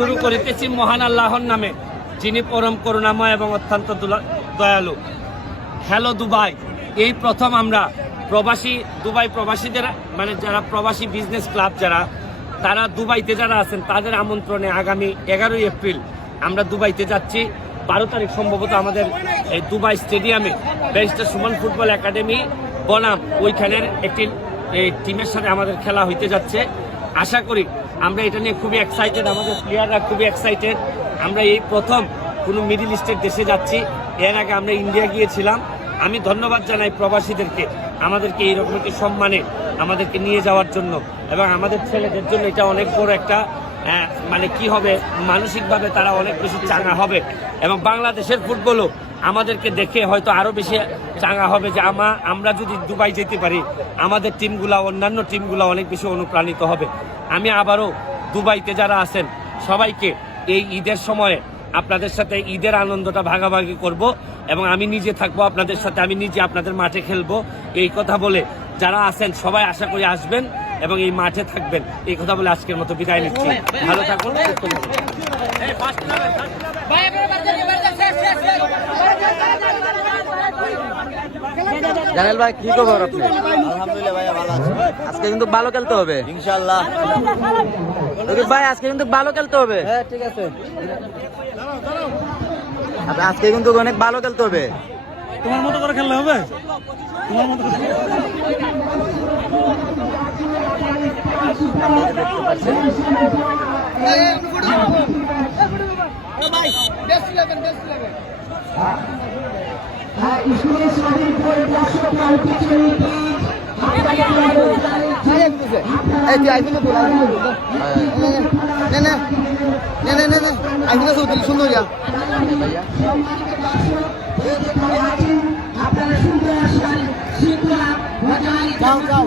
শুরু করিতেছি মহান আল্লাহর নামে, যিনি পরম করুণাময় এবং অত্যন্ত দয়ালু। হ্যালো দুবাই, এই প্রথম আমরা দুবাই প্রবাসীদের মানে যারা প্রবাসী বিজনেস ক্লাব তারা দুবাইতে যারা আছেন তাদের আমন্ত্রণে আগামী 11 এপ্রিল আমরা দুবাইতে যাচ্ছি। 12 তারিখ সম্ভবত আমাদের এই দুবাই স্টেডিয়ামে ব্যারিস্টার সুমন ফুটবল একাডেমি বনাম ওইখানের একটি টিমের সাথে আমাদের খেলা হইতে যাচ্ছে। আশা করি আমরা এটা নিয়ে খুবই এক্সাইটেড, আমাদের প্লেয়াররা খুবই এক্সাইটেড। আমরা এই প্রথম কোনো মিডল ইস্টের দেশে যাচ্ছি, এর আগে আমরা ইন্ডিয়া গিয়েছিলাম। আমি ধন্যবাদ জানাই প্রবাসীদেরকে আমাদেরকে এইরকম একটি সম্মানে আমাদেরকে নিয়ে যাওয়ার জন্য, এবং আমাদের ছেলেদের জন্য এটা অনেক বড় একটা মানে কি হবে, মানসিকভাবে তারা অনেক বেশি চাঙ্গা হবে, এবং বাংলাদেশের ফুটবলও আমাদেরকে দেখে হয়তো আরও বেশি চাঙ্গা হবে যে আমরা যদি দুবাই যেতে পারি আমাদের টিমগুলা অন্যান্য টিমগুলা অনেক বেশি অনুপ্রাণিত হবে। আমি আবারও দুবাইতে যারা আছেন সবাইকে এই ঈদের সময়ে আপনাদের সাথে ঈদের আনন্দটা ভাগাভাগি করব, এবং আমি নিজে থাকবো আপনাদের সাথে, আমি নিজে আপনাদের মাঠে খেলবো। এই কথা বলে যারা আছেন সবাই আশা করি আসবেন এবং এই মাঠে থাকবেন, এই কথা বলে আজকের মতো বিদায় নিচ্ছি। ভালো থাকুন। জানেল ভাই কি খবর আপনি? আলহামদুলিল্লাহ ভাইয়া ভালো আছি। আজকে কিন্তু ভালো খেলতে হবে ইনশাআল্লাহ। ভাই আজকে কিন্তু ভালো খেলতে হবে। হ্যাঁ ঠিক আছে। আজকে কিন্তু অনেক ভালো খেলতে হবে। তোমার মতো করে খেললে হবে, তোমার মতো করে। সুন্দর যাও যাও।